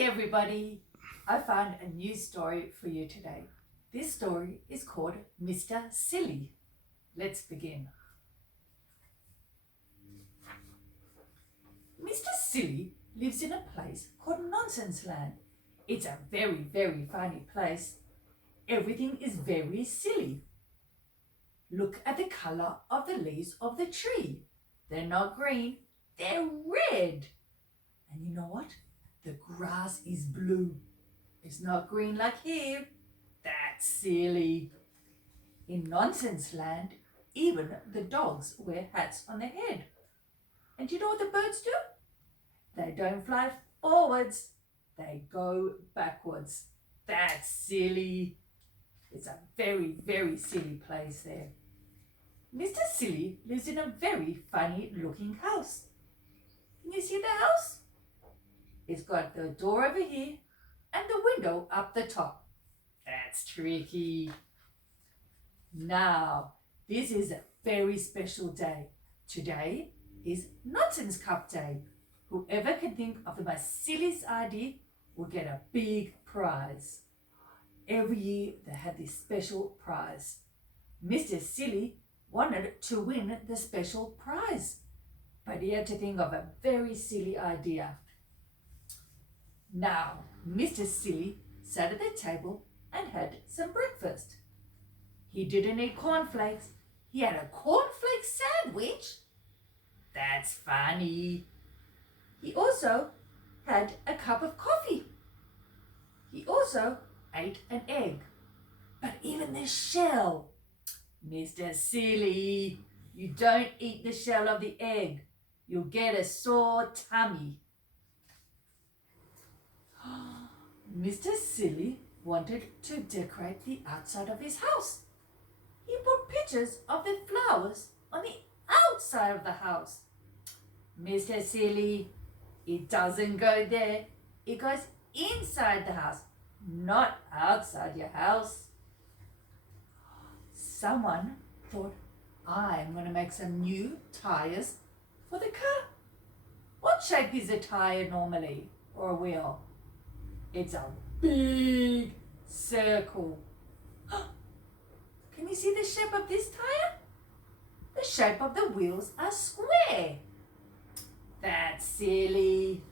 Hey everybody! I found a new story for you today. This story is called Mr. Silly. Let's begin. Mr. Silly lives in a place called Nonsense Land. It's a very, very funny place. Everything is very silly. Look at the colour of the leaves of the tree. They're not green, they're red. And you know what? The grass is blue. It's not green like here. That's silly. In Nonsense Land, even the dogs wear hats on their head. And you know what the birds do? They don't fly forwards. They go backwards. That's silly. It's a very, very silly place there. Mr. Silly lives in a very funny looking house. Can you see the house? It's got the door over here and the window up the top. That's tricky. Now, this is a very special day. Today is Nonsense Cup Day. Whoever can think of the most silliest idea will get a big prize. Every year they have this special prize. Mr. Silly wanted to win the special prize, but he had to think of a very silly idea. Now, Mr. Silly sat at the table and had some breakfast. He didn't eat cornflakes. He had a cornflake sandwich. That's funny. He also had a cup of coffee. He also ate an egg. But even the shell. Mr. Silly, you don't eat the shell of the egg. You'll get a sore tummy. Mr. Silly wanted to decorate the outside of his house. He put pictures of the flowers on the outside of the house. Mr. Silly, it doesn't go there. It goes inside the house, not outside your house. Someone thought, I'm going to make some new tires for the car. What shape is a tire normally, or a wheel? It's a big circle. Can you see the shape of this tire? The shape of the wheels are square. That's silly.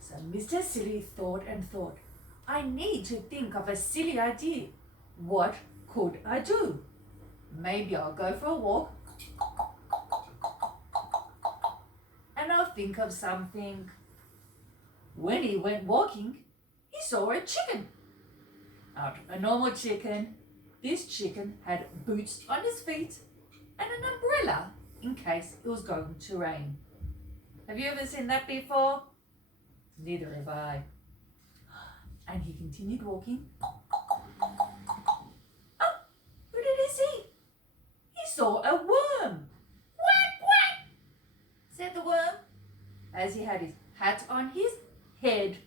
So Mr. Silly thought and thought, I need to think of a silly idea. What could I do? Maybe I'll go for a walk and I'll think of something. When he went walking, he saw a chicken. Not a normal chicken. This chicken had boots on his feet and an umbrella in case it was going to rain. Have you ever seen that before? Neither have I. And he continued walking. Oh, who did he see? He saw a worm. Quack, quack, said the worm, as he had his hat on his head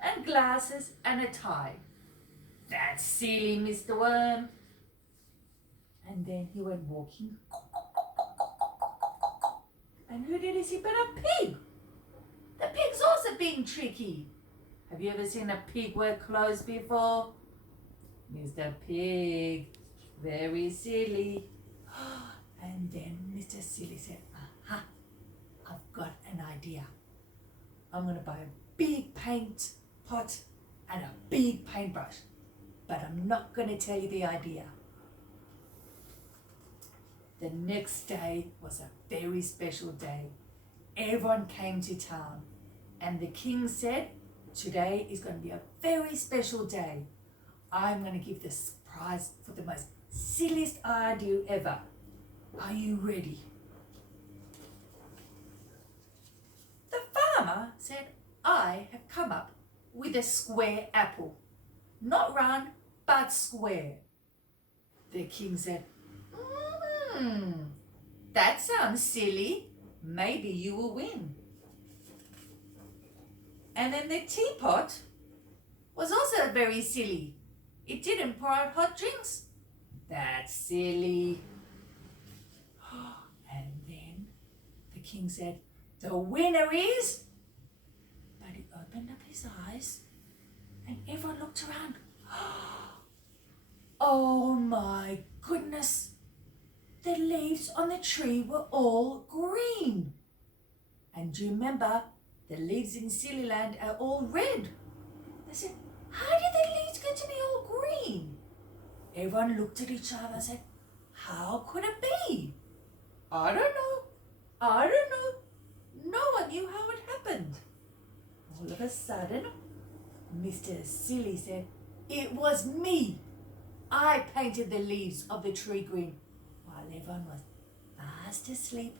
and glasses and a tie. That's silly, Mr. Worm. And then he went walking. And who did he see but a pig? The pig's also being tricky. Have you ever seen a pig wear clothes before? Mr. Pig, very silly. And then Mr. Silly said, aha, I've got an idea. I'm going to buy a big paint pot and a big paintbrush, but I'm not going to tell you the idea. The next day was a very special day. Everyone came to town, and the king said, today is going to be a very special day. I'm going to give this prize for the most silliest idea ever. Are you ready? The farmer said, I have come up with a square apple. Not round, but square. The king said, that sounds silly. Maybe you will win. And then the teapot was also very silly. It didn't pour out hot drinks. That's silly. And then the king said, the winner is, but he opened up his eyes and everyone looked around. Oh my goodness! The leaves on the tree were all green. And do you remember, the leaves in Sillyland are all red. They said, how did the leaves get to be all green? Everyone looked at each other and said, how could it be? I don't know. No one knew how it happened. All of a sudden, Mr. Silly said, it was me. I painted the leaves of the tree green while everyone was fast asleep.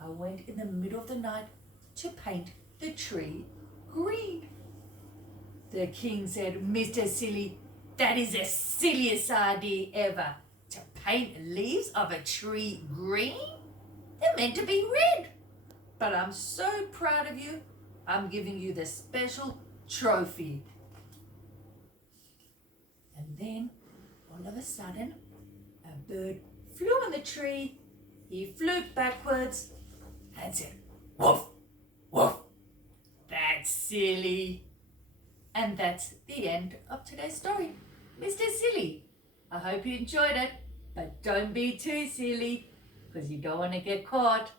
I went in the middle of the night to paint the tree green. The king said, Mr. Silly, that is the silliest idea ever. To paint the leaves of a tree green? They're meant to be red. But I'm so proud of you, I'm giving you the special trophy. And then, all of a sudden, a bird flew on the tree. He flew backwards and said, woof, woof. That's silly. And that's the end of today's story. Mr. Silly, I hope you enjoyed it, but don't be too silly because you don't want to get caught.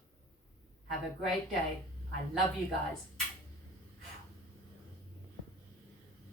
Have a great day. I love you guys.